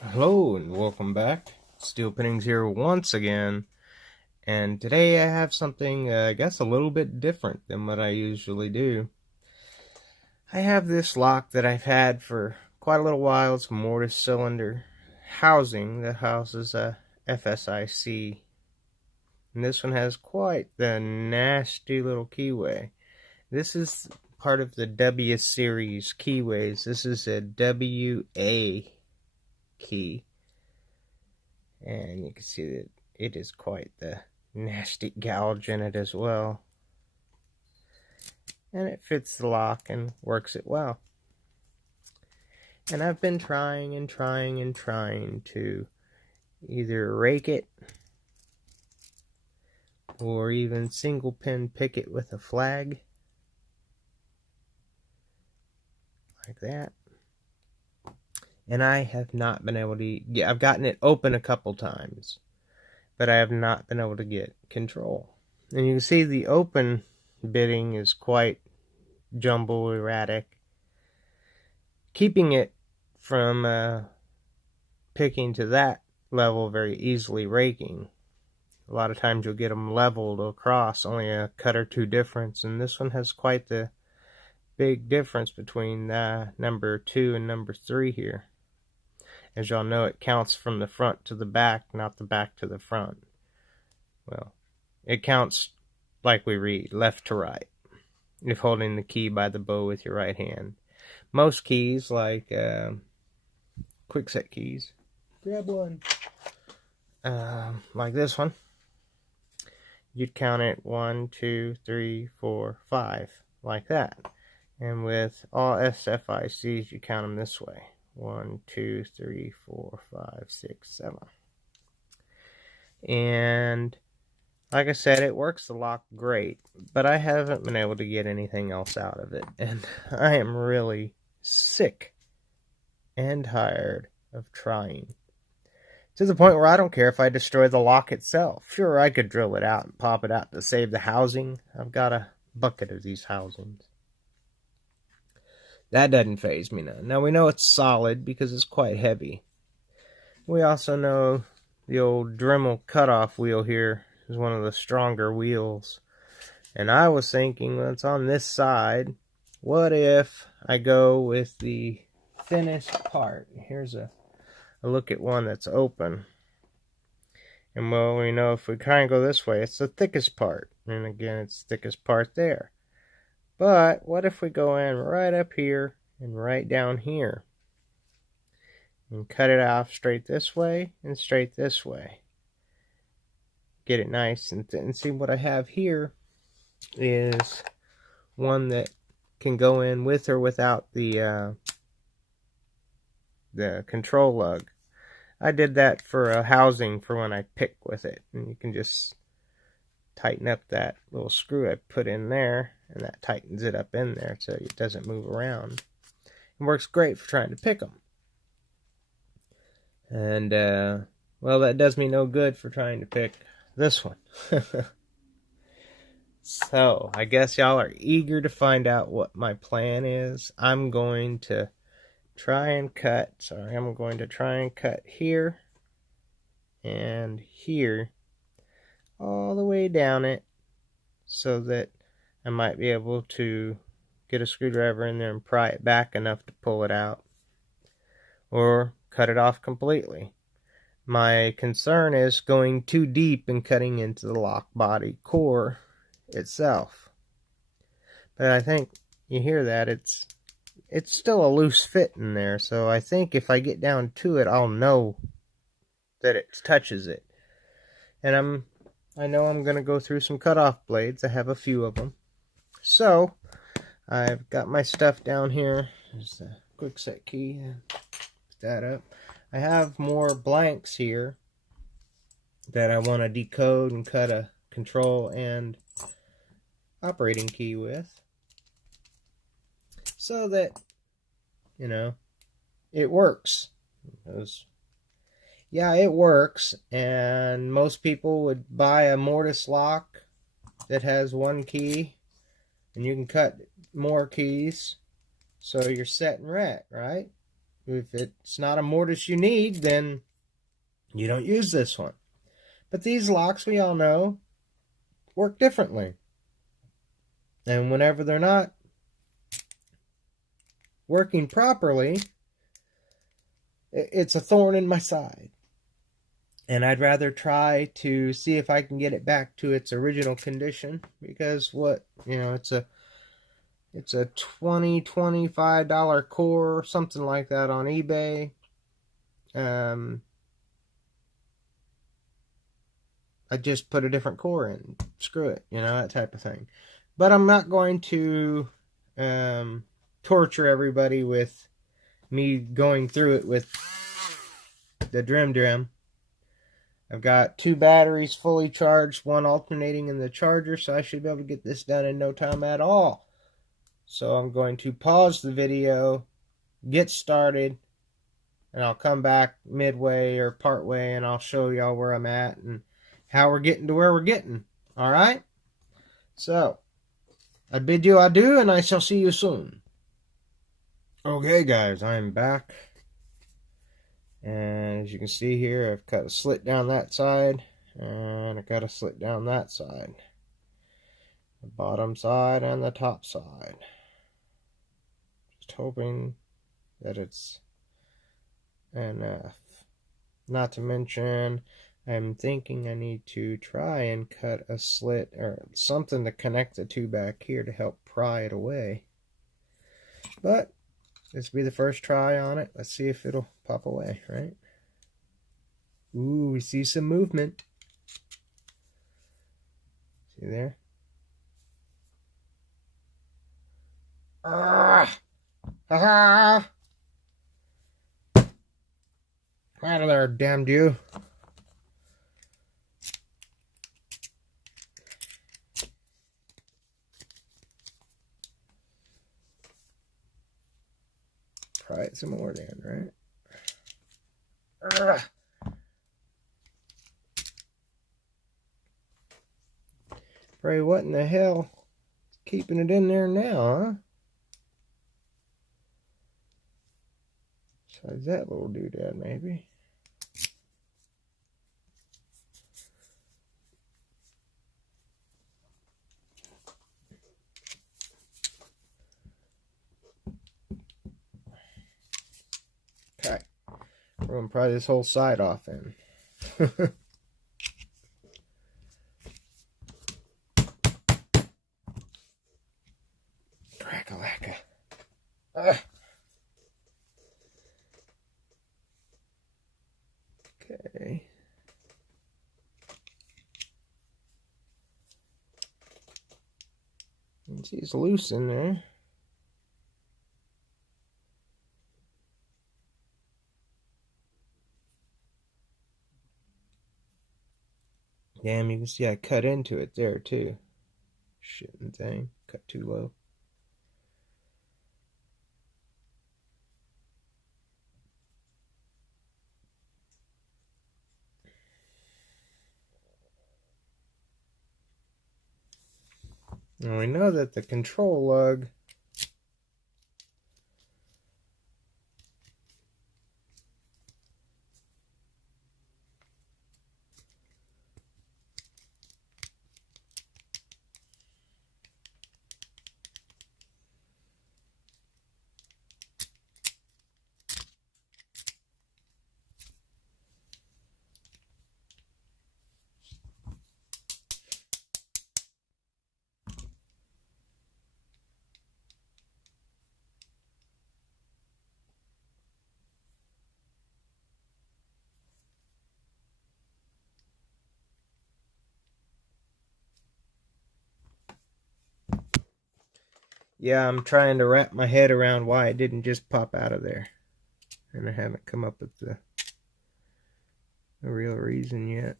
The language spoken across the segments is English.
Hello and welcome back. Steel Pinnings here once again, and today I have something I guess a little bit different than what I usually do. I have this lock that I've had for quite a little while. It's a mortise cylinder housing that houses a FSIC, and this one has quite the nasty little keyway. This is part of the W series keyways. This is a WA key. And you can see that it is quite the nasty gouge in it as well. And it fits the lock and works it well. And I've been trying to either rake it or even single pin pick it with a flag. Like that. And I have not been able to I've gotten it open a couple times, but I have not been able to get control. And you can see the open bitting is quite jumble erratic, keeping it from picking to that level very easily raking. A lot of times you'll get them leveled across, only a cut or two difference, and this one has quite the big difference between number 2 and number 3 here. As y'all know, it counts from the front to the back, not the back to the front. Well, it counts like we read, left to right, if holding the key by the bow with your right hand. Most keys, like quick set keys, grab one, like this one, you'd count it 1, 2, 3, 4, 5, like that. And with all SFICs, you count them this way. 1, 2, 3, 4, 5, 6, 7. And like I said, it works the lock great, but I haven't been able to get anything else out of it. And I am really sick and tired of trying. To the point where I don't care if I destroy the lock itself. Sure, I could drill it out and pop it out to save the housing. I've got a bucket of these housings. That doesn't faze me none. Now we know it's solid because it's quite heavy. We also know the old Dremel cutoff wheel here is one of the stronger wheels. And I was thinking, well, it's on this side. What if I go with the thinnest part? Here's a look at one that's open. And well, we know if we try and go this way, it's the thickest part. And again, it's the thickest part there. But what if we go in right up here and right down here and cut it off straight this way and straight this way? Get it nice and thin. See, what I have here is one that can go in with or without the control lug. I did that for a housing for when I pick with it, and you can just tighten up that little screw I put in there, and that tightens it up in there so it doesn't move around. It works great for trying to pick them. And, well, that does me no good for trying to pick this one. So, I guess y'all are eager to find out what my plan is. I'm going to try and cut here and here all the way down it, so that I might be able to get a screwdriver in there and pry it back enough to pull it out, or cut it off completely. My concern is going too deep and cutting into the lock body core itself. But I think you hear that it's still a loose fit in there, so I think if I get down to it, I'll know that it touches it. And I know I'm going to go through some cutoff blades. I have a few of them. So, I've got my stuff down here. There's the quick set key. Put that up. I have more blanks here that I want to decode and cut a control and operating key with, so that, you know, it works. Yeah, it works, and most people would buy a mortise lock that has one key, and you can cut more keys, so you're set and right? If it's not a mortise you need, then you don't use this one. But these locks, we all know, work differently. And whenever they're not working properly, it's a thorn in my side. And I'd rather try to see if I can get it back to its original condition, because it's a $20-$25 core or something like that on eBay. I just put a different core in. Screw it, that type of thing. But I'm not going to torture everybody with me going through it with the Drim. I've got 2 batteries fully charged, 1 alternating in the charger, so I should be able to get this done in no time at all. So I'm going to pause the video, get started, and I'll come back midway or partway, and I'll show y'all where I'm at and how we're getting to where we're getting. Alright? So, I bid you adieu, and I shall see you soon. Okay, guys, I'm back. And as you can see here, I've cut a slit down that side, and I got a slit down that side. The bottom side and the top side. Just hoping that it's enough. Not to mention, I'm thinking I need to try and cut a slit or something to connect the 2 back here to help pry it away. But this will be the first try on it. Let's see if it'll pop away, right? Ooh, we see some movement. See there? Ah! Ha-ha! Out of there, damned you. Try it some more then, right? Ugh. Pray, what in the hell is keeping it in there now, huh? Besides that little doodad, maybe. Okay. We're going to pry this whole side off then. Crack-a-lacka. Okay. You can see it's loose in there. Damn, you can see I cut into it there too. Shitting thing. Cut too low. And we know that the control lug yeah, I'm trying to wrap my head around why it didn't just pop out of there. And I haven't come up with the real reason yet.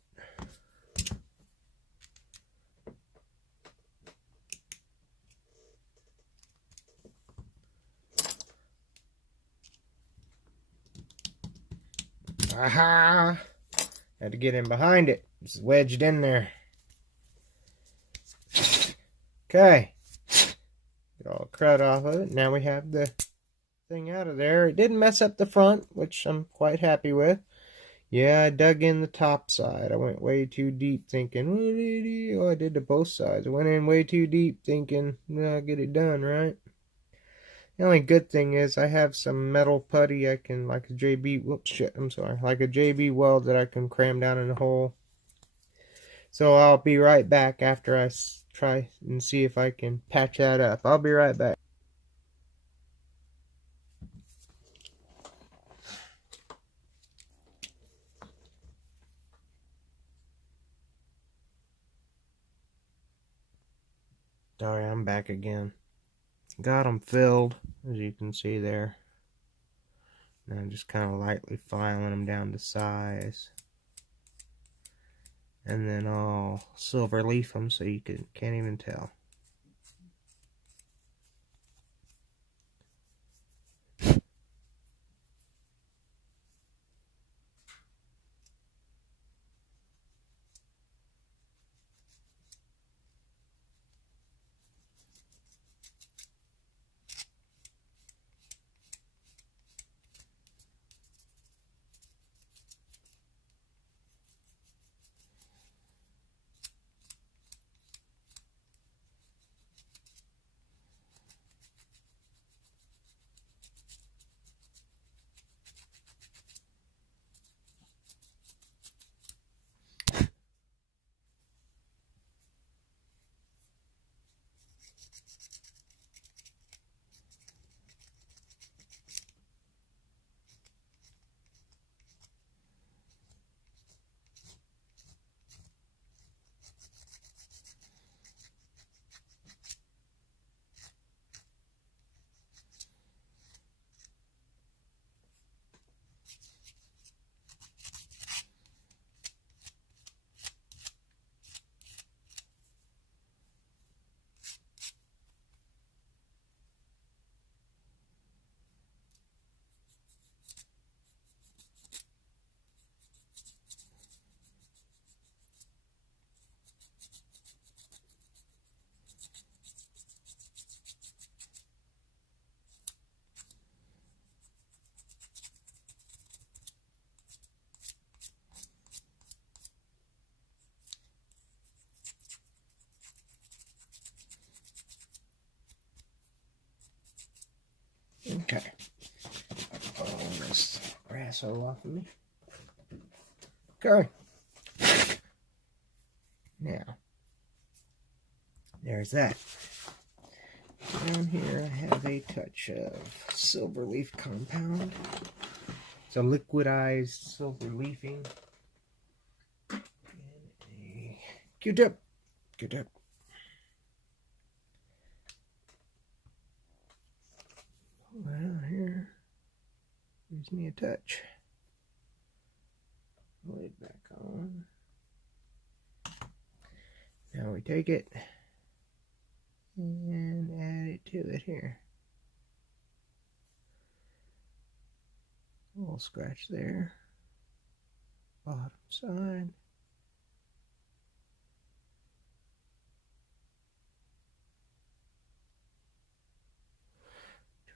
Aha! Had to get in behind it. It's wedged in there. Okay. Get all the crud off of it. Now we have the thing out of there. It didn't mess up the front, which I'm quite happy with. Yeah, I dug in the top side. I went way too deep thinking, oh, I did to both sides. I went in way too deep thinking, no, I'll get it done, right? The only good thing is I have some metal putty I can, like a JB, whoops, shit, I'm sorry, like a JB weld that I can cram down in the hole. So I'll be right back after I try and see if I can patch that up. I'll be right back. Sorry, I'm back again. Got them filled, as you can see there. And I'm just kind of lightly filing them down to size. And then I'll silver leaf them so you can't even tell. Okay. Oh, this asshole off of me. Okay. Now, there's that. Down here I have a touch of silver leaf compound. It's a liquidized silver leafing. And a Q-tip. Q-tip. Well, here gives me a touch. Lid back on. Now we take it and add it to it here. A little scratch there. Bottom side.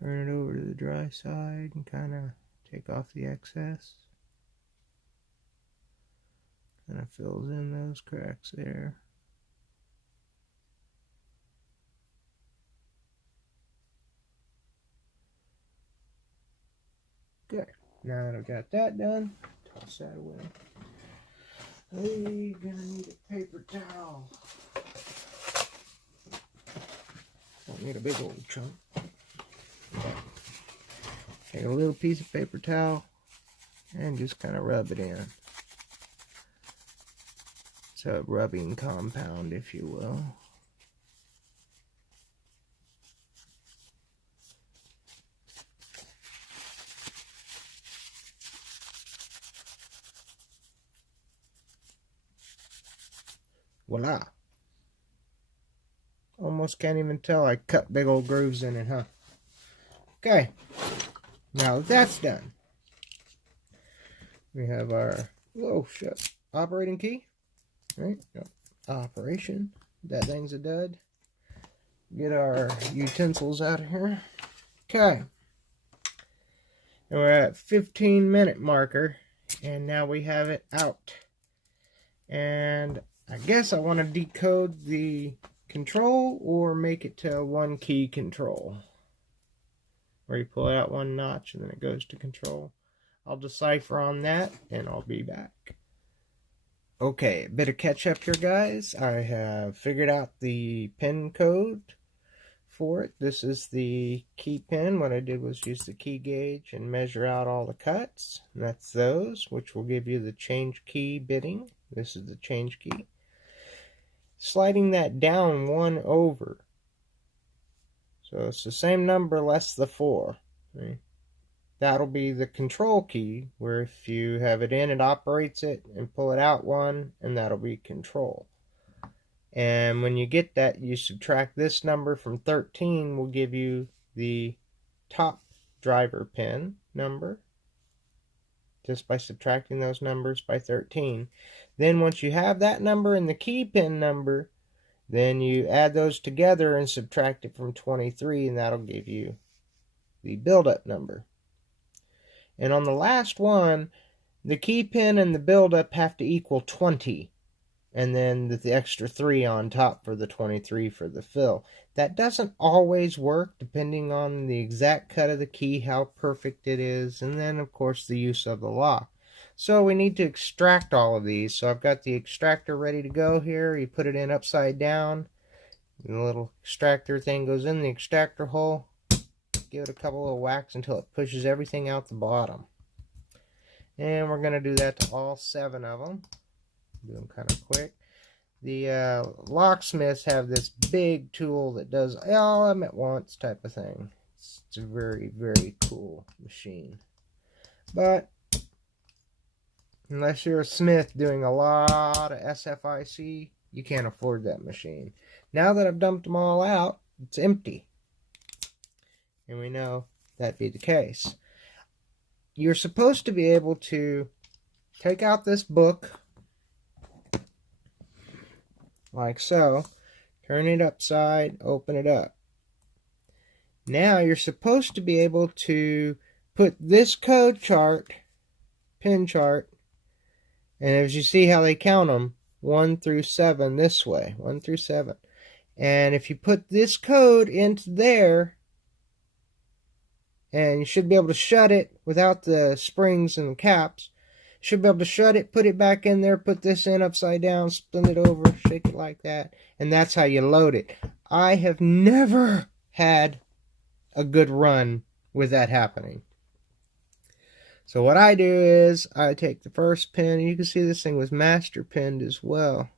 Turn it over to the dry side and kind of take off the excess. Kind of fills in those cracks there. Good. Now that I've got that done, toss that away. Hey, gonna need a paper towel. Don't need a big old chunk. Take a little piece of paper towel and just kind of rub it in. It's a rubbing compound, if you will. Voila. Almost can't even tell I cut big old grooves in it, huh? Okay. Now that that's done, we have our, oh shit, operating key. Right? Yep. Operation. That thing's a dud. Get our utensils out of here. Okay. And we're at 15-minute marker, and now we have it out. And I guess I want to decode the control or make it to a one key control, where you pull it out one notch and then it goes to control. I'll decipher on that and I'll be back. Okay, a bit of catch up here, guys. I have figured out the pin code for it. This is the key pin. What I did was use the key gauge and measure out all the cuts. And that's those, which will give you the change key bitting. This is the change key. Sliding that down one over. So it's the same number less the 4. See? That'll be the control key, where if you have it in, it operates it, and pull it out one, and that'll be control. And when you get that, you subtract this number from 13, will give you the top driver pin number, just by subtracting those numbers by 13. Then once you have that number and the key pin number, then you add those together and subtract it from 23, and that'll give you the build-up number. And on the last one, the key pin and the build-up have to equal 20. And then the extra 3 on top for the 23 for the fill. That doesn't always work, depending on the exact cut of the key, how perfect it is, and then, of course, the use of the lock. So we need to extract all of these. So I've got the extractor ready to go here. You put it in upside down. And the little extractor thing goes in the extractor hole. Give it a couple of whacks until it pushes everything out the bottom. And we're going to do that to all 7 of them. Do them kind of quick. The locksmiths have this big tool that does all of them at once type of thing. It's a very, very cool machine. But unless you're a smith doing a lot of SFIC, you can't afford that machine. Now that I've dumped them all out, it's empty. And we know that'd be the case. You're supposed to be able to take out this book, like so, turn it upside, open it up. Now you're supposed to be able to put this code chart, pin chart, and as you see how they count them, 1 through 7 this way, 1 through 7. And if you put this code into there, and you should be able to shut it without the springs and the caps. Should be able to shut it, put it back in there, put this in upside down, spin it over, shake it like that, and that's how you load it. I have never had a good run with that happening. So what I do is I take the first pin, and you can see this thing was master pinned as well.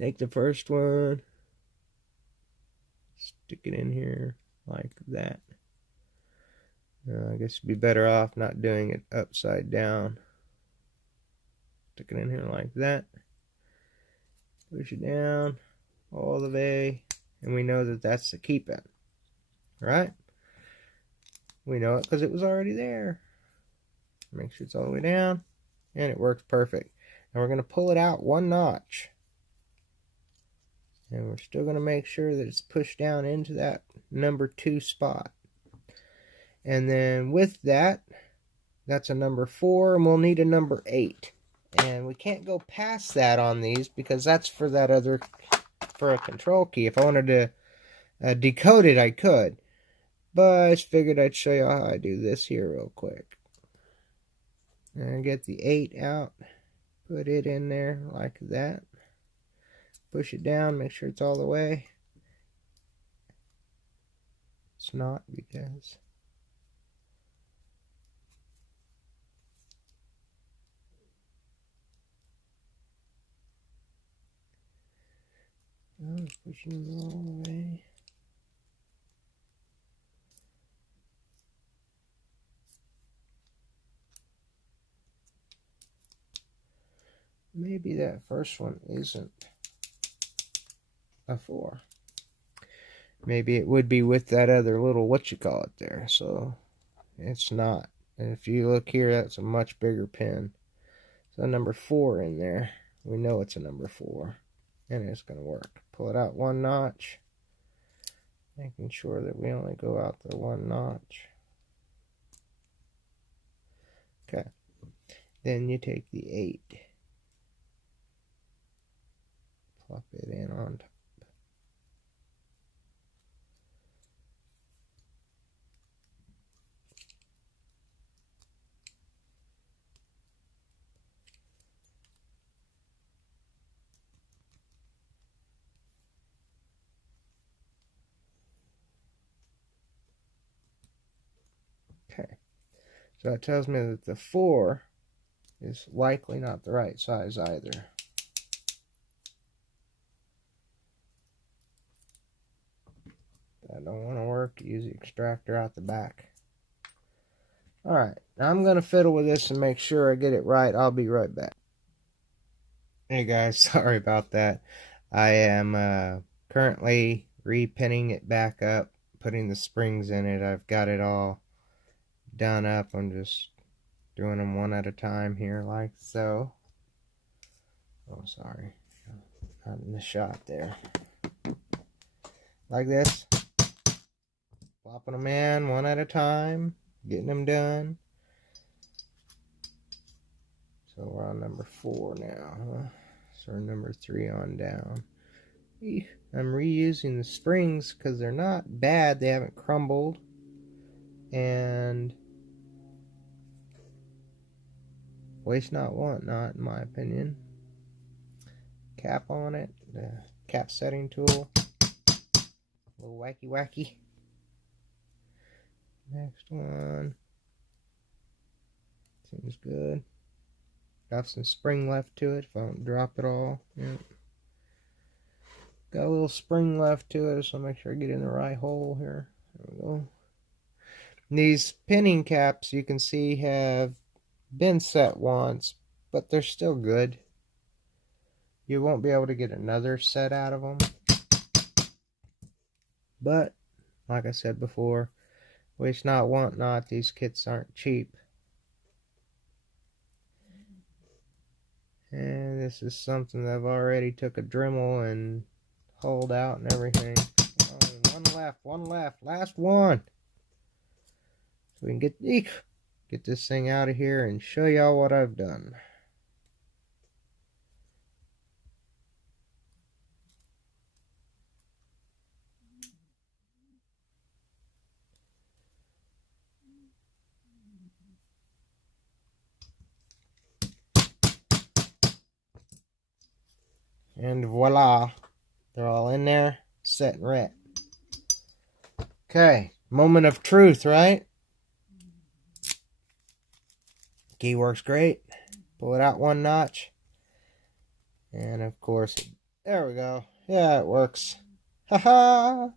Take the first one. Stick it in here like that. I guess you'd be better off not doing it upside down. Stick it in here like that. Push it down all the way. And we know that that's the key pin. Right? We know it because it was already there. Make sure it's all the way down. And it works perfect. And we're going to pull it out one notch. And we're still going to make sure that it's pushed down into that number 2 spot. And then with that, that's a number 4, and we'll need a number 8. And we can't go past that on these because that's for that other, for a control key. If I wanted to decode it, I could. But I just figured I'd show you how I do this here real quick. And get the 8 out, put it in there like that. Push it down, make sure it's all the way. It's not because it's pushing it all the way. Maybe that first one isn't a 4. Maybe it would be with that other little what-you-call-it there. So it's not. And if you look here, that's a much bigger pin. So number 4 in there. We know it's a number 4. And it's going to work. Pull it out one notch. Making sure that we only go out the one notch. Okay. Then you take the 8. Plop it in on top. Okay. So it tells me that the 4 is likely not the right size either. That don't want to work. Use the extractor out the back. Alright, now I'm going to fiddle with this and make sure I get it right. I'll be right back. Hey guys, sorry about that. I am currently repinning it back up, putting the springs in it. I've got it all done up. I'm just doing them one at a time here, like so. Oh, sorry. Not in the shot there. Like this. Plopping them in one at a time, getting them done. So we're on number 4 now, huh? So we're number 3 on down. I'm reusing the springs because they're not bad. They haven't crumbled. And waste not, want not, in my opinion. Cap on it. The cap setting tool. A little wacky wacky. Next one. Seems good. Got some spring left to it if I don't drop it all. Yep. Got a little spring left to it, so I'll make sure I get in the right hole here. There we go. And these pinning caps, you can see, have been set once, but they're still good. You won't be able to get another set out of them. But, like I said before, waste not, want not. These kits aren't cheap. And this is something that I've already took a Dremel and hauled out and everything. Oh, one left, last one. So we can get this thing out of here and show y'all what I've done. And voila, they're all in there, set and red. Okay, moment of truth, right? Key works great. Pull it out one notch. And of course, there we go. Yeah, it works. Haha!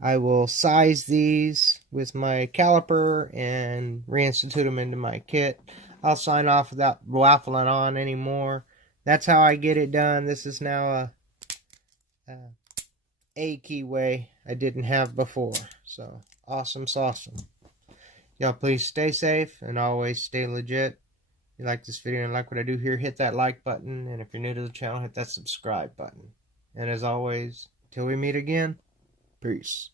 I will size these with my caliper and reinstitute them into my kit. I'll sign off without waffling on anymore. That's how I get it done. This is now a key way I didn't have before. So, awesome sauce. Y'all please stay safe and always stay legit. If you like this video and like what I do here, hit that like button. And if you're new to the channel, hit that subscribe button. And as always, till we meet again, peace.